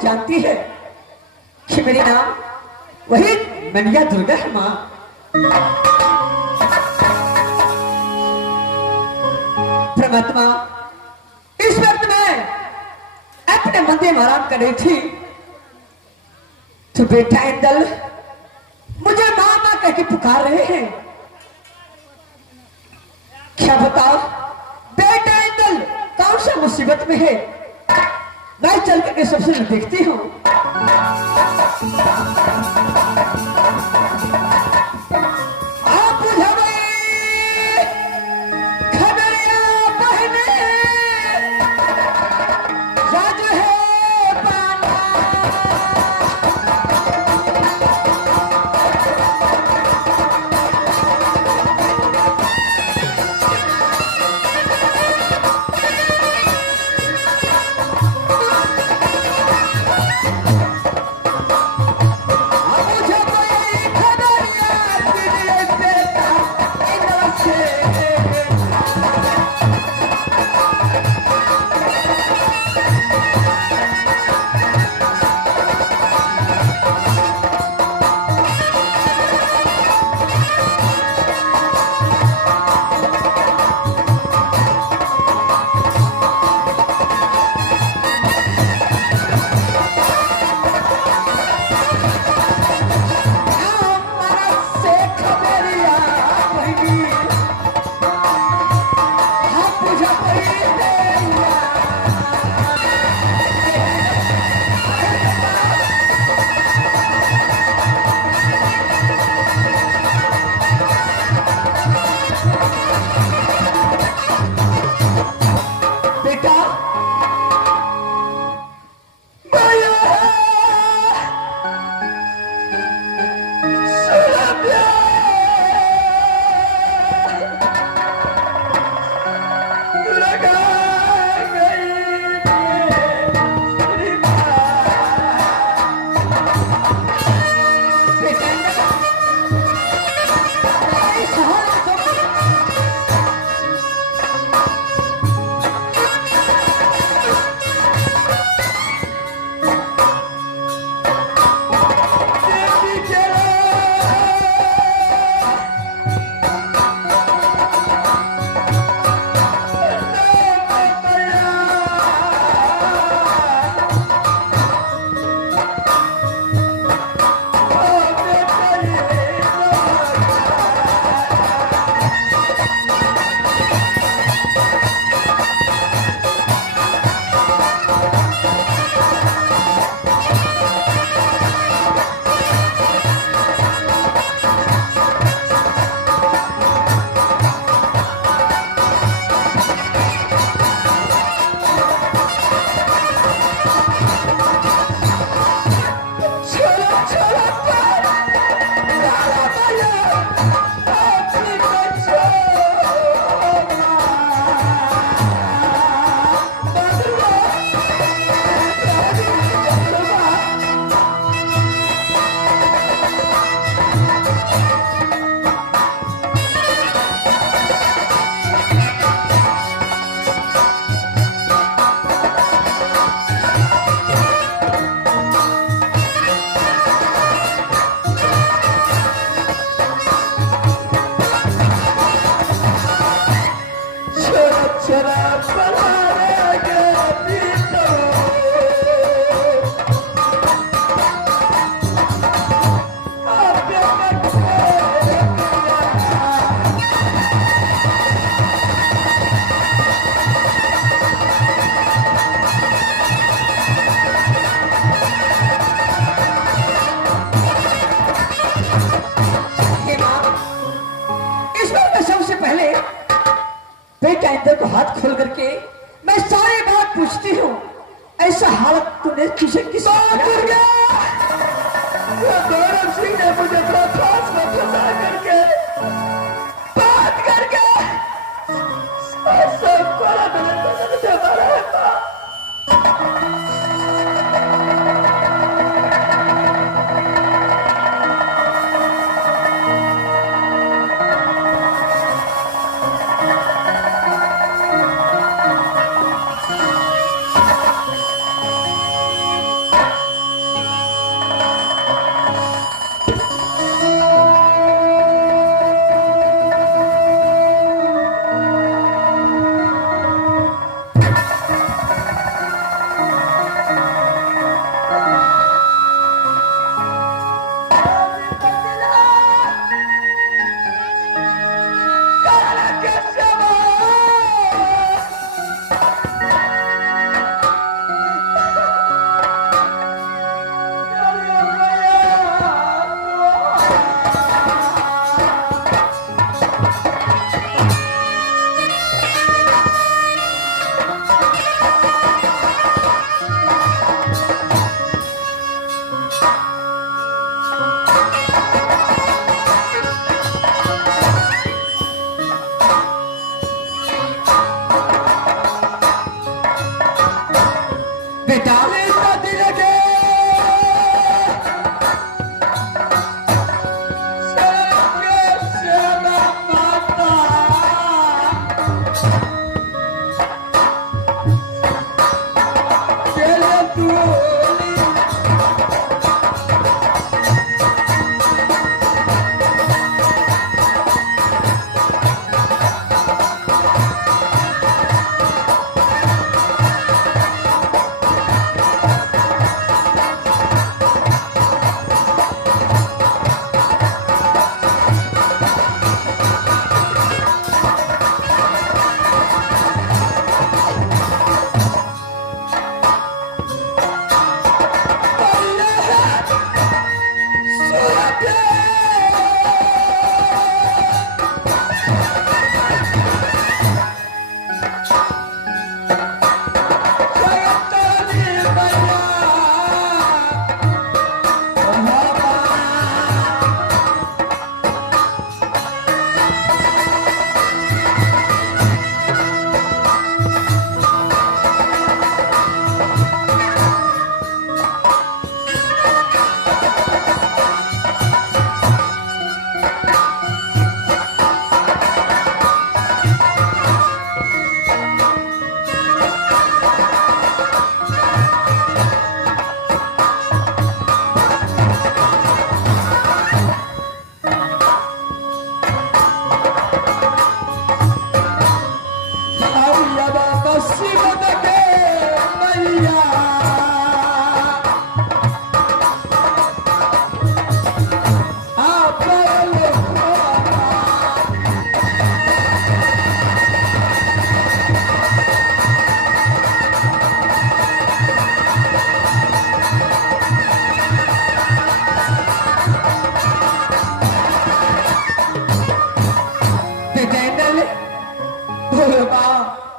जानती है कि मेरी नाम वही मैया दुर्गा है माँ। परमात्मा, इस वक्त मैं अपने मंदिर में आराम कर रही थी तो बेटा इंदल मुझे माँ माँ करके पुकार रहे हैं। क्या बताओ बेटा इंदल कौन सा मुसीबत में है? मैं चल करके सबसे देखती हूँ। अंदर को हाथ खोल करके मैं सारी बात पूछती हूँ। ऐसा हालत तूने तुझे किस गौरव सिंह ने मुझे अपना फांस में फंसा करके बात करके ऐसा कोला मैंने मारा है। बेटा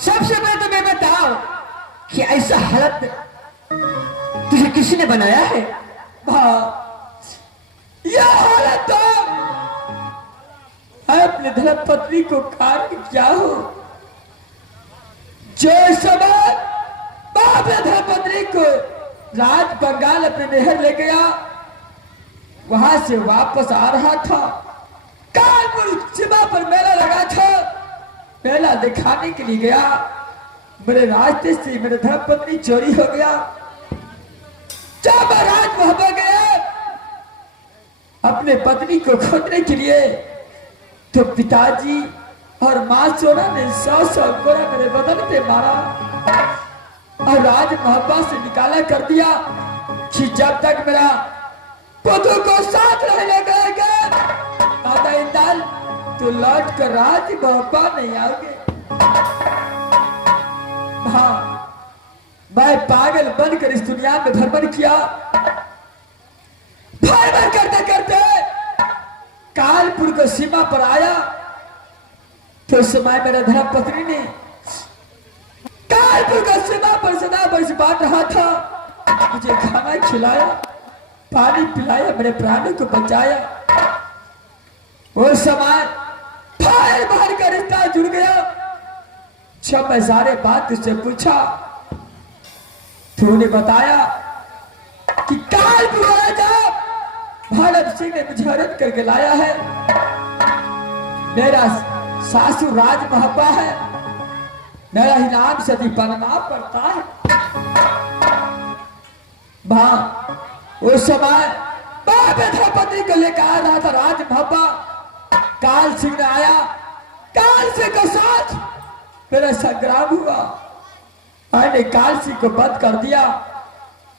सबसे पहले तो मैं बताओ कि ऐसा हालत तुझे किसी ने बनाया है? यह हालत तो मैं अपने धर्म पत्नी को कारण क्या हो जो समय बाप ने धर्म पत्नी को राज बंगाल अपने नहर ले गया, वहां से वापस आ रहा था। कानपुर सीमा पर मेला लगा था, मेला दिखाने के लिए गया, मेरे रास्ते से मेरे धर्मपत्नी चोरी हो गया। जब मैं राजमहल में गया अपने पत्नी को खोजने के लिए तो पिताजी और माँ सोना ने 100 गोरा मेरे बदन पे मारा और राजमहल से निकाला कर दिया कि जब तक मेरा पुत्र को साथ रहने गए दादा इंदाल तो लौट कर राजमहल नहीं आओगे। हाँ, मैं पागल बनकर इस दुनिया में भ्रमण किया, भ्रमण करते करते कानपुर को सीमा पर आया तो उस समय मेरा धर्म पत्नी ने कानपुर का सीमा पर सदा बरस बांट रहा था, मुझे खाना खिलाया, पानी पिलाया, मेरे प्राणों को बचाया। उस समय फायर बाहर का रिश्ता जुड़ गया। जब मैं सारे बात तुझसे पूछा तूने बताया कि कानपुर राजा भरत सिंह ने मुझे हरण करके लाया है, मेरा सासू राजमहल है, मेरा ही नाम सदी बनना पड़ता है। उस समय पत्नी को लेकर आ रहा था राजमहल, काल सिंह ने आया, काल सिंह के साथ मेरा संग्राम हुआ, मैंने काल सिंह को बंद कर दिया।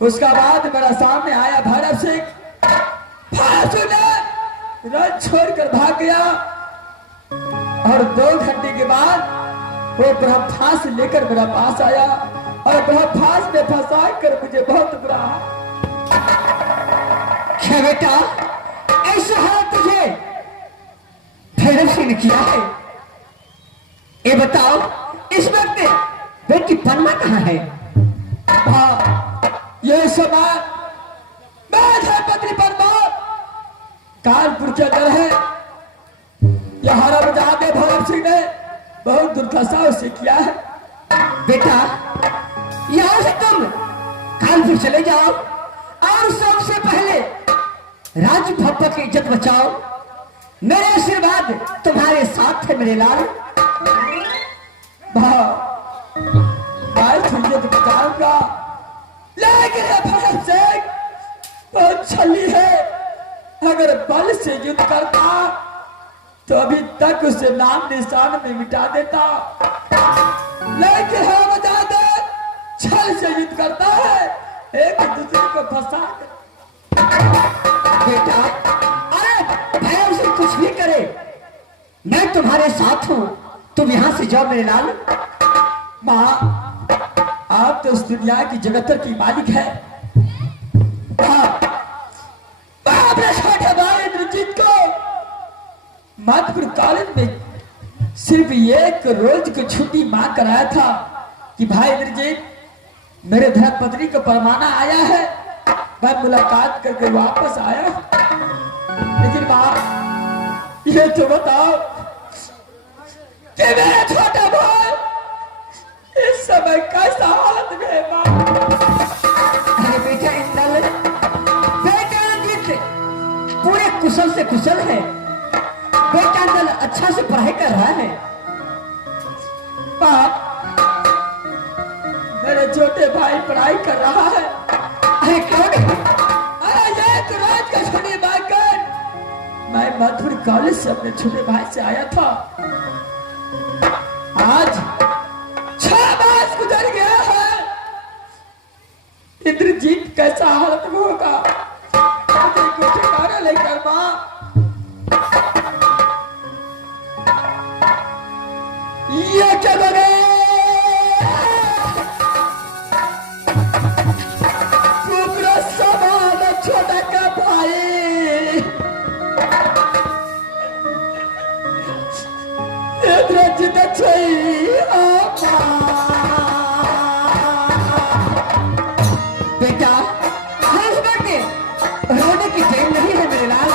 उसका बाद मेरा सामने आया भरत सिंह, भरत सिंह ने रन छोड़कर भाग गया और 2 घंटे के बाद वो ब्रह्मास्त्र लेकर मेरा पास आया और ब्रह्मास्त्र में फंसा कर मुझे बहुत बुरा। क्या बेटा ऐसा हाल तुझे भैरव सिंह ने किया है? ये बताओ इस वक्त बेटी पन्ना कहाँ है? ये समय पत्नी पन्ना कानपुर के अंदर है। यहाँ रमजान भरत सिंह ने बहुत दुर्दशा उसे किया है। बेटा यहाँ से तुम कानपुर चले जाओ और सबसे पहले राज भप्पा की इज्जत बचाओ। मेरे आशीर्वाद तुम्हारे साथ है मेरे लाल। मैं इज्जत बचाऊंगा, लेकिन भरत सिंह बहुत छली है। अगर बल से युद्ध करता तो अभी तक उसे नाम निशान में मिटा देता, लेकिन हम ज्यादा छल से युद्ध करता है, एक दूसरे को फंसा। बेटा अरे भैरव से कुछ भी करे, मैं तुम्हारे साथ हूँ। तुम यहाँ से जाओ मेरे लाल। माँ, आप तो इस दुनिया की जगतर की मालिक है। अपने छोटे भाई इंद्रजीत को मधुपुर कॉलेज में सिर्फ एक रोज की छुट्टी मांग कर आया था कि भाई इंद्रजीत मेरे धर्मपत्नी को परमाना आया है, मैं मुलाकात करके वापस आया। लेकिन माँ, ये तो बताओ कि मेरा छोटा भाई इस समय कैसा हालत में है माँ? अरे बेटा इंदल, बेटा इंद्रजीत पूरे कुशल से कुशल है। बेटा इंदल अच्छा से पढ़ाई कर रहा है। माँ, मेरे छोटे भाई पढ़ाई कर रहा है। अरे क्यों नहीं? अरे एक रोज का छुट्टी मांगकर मैं मधुपुर कॉलेज से अपने छोटे भाई से आया था। आज 6 मास गुजर गया है। इंद्रजीत कैसा हालत में होगा, मुझे कुछ ठिकाना लेकर माँ। ये क्या बने? टुकड़ा सवाल छोटा का भाई, इंद्रजीत बेटा हस्बैंड ने रोने की टाइम नहीं है मेरे लाल।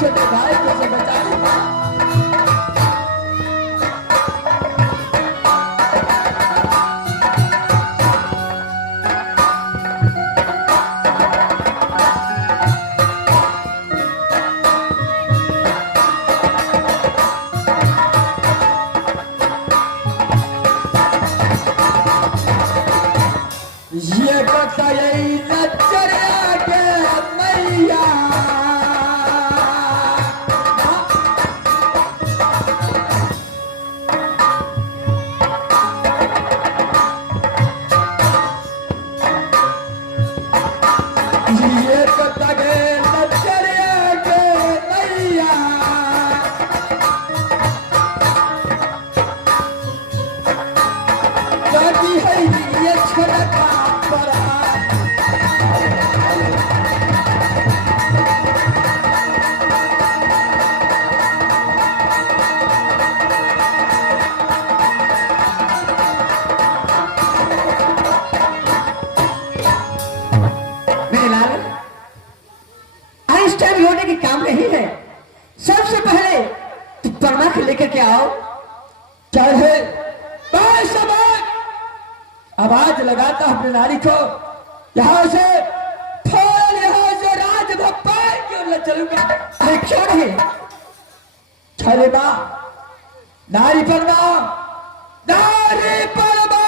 छोटे भाई को से बचा ली माँ। ये बता यही नजर आगे मैया, ये बता गे नजर आगे मैया, बाकी है ये छोटा काम पर मेरे लाल, आइंस्टाइन रोने की काम नहीं है। सबसे पहले तुम परमा के लेकर के आओ। चाहे बड़े समय आवाज लगाता अपने नारी को, यहाँ से फौरन यहाँ से राज भप्पाई की ओर ले चलूंगा। अरे क्यों नहीं? चले मां, नारी परमा, नारी परमा।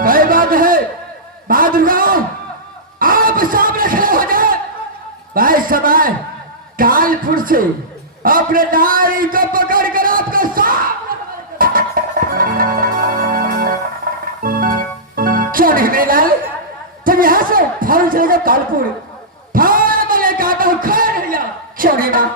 कई बात है बहादुर, आप सामने खड़े हो जाए। भाई समय कानपुर से अपने नारी को पकड़कर आपका सामने। क्यों नहीं मेरे लाल? तुम यहाँ से फौरन चलेगा कानपुर। फायर मैंने कहता हूँ खैर भैया। क्यों नहीं मां?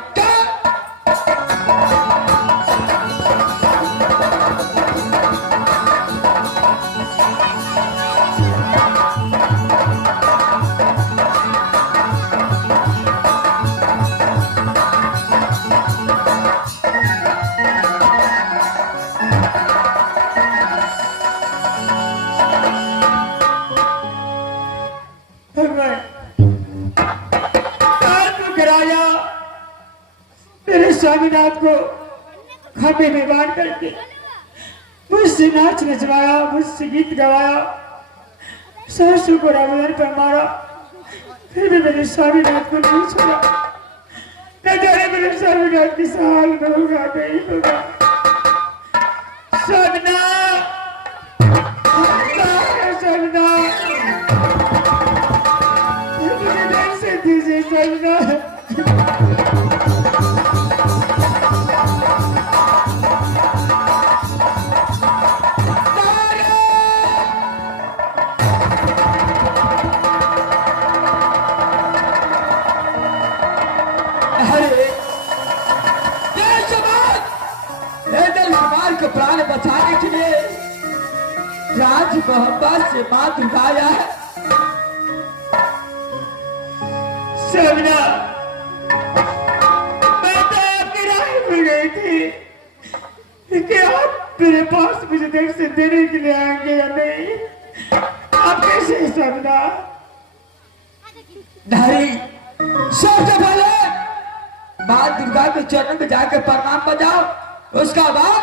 गिराया मेरे स्वामीनाथ को खंबे में बांध करके, मुझसे नाच नचवाया, मुझसे गीत गवाया, सासू को रावण पर मारा, फिर भी मेरे स्वामीनाथ को नहीं छोड़ा। न जाने मेरे स्वामीनाथ की साल में होगा नहीं होगा। स्वामीनाथ, स्वामीनाथ, मुझे दर्शन दीजिए स्वामीनाथ। को प्राण बचाने के लिए राज मोहब्बत से बात उठाया है। सविना, मैं तो आपकी राह भूल गई थी कि आप मेरे पास मुझे दर्शन देने के लिए आएंगे या नहीं। आप कैसे सविना? नहीं, सबसे पहले मां दुर्गा के चरणों में जाकर प्रणाम बजाओ, उसका बाद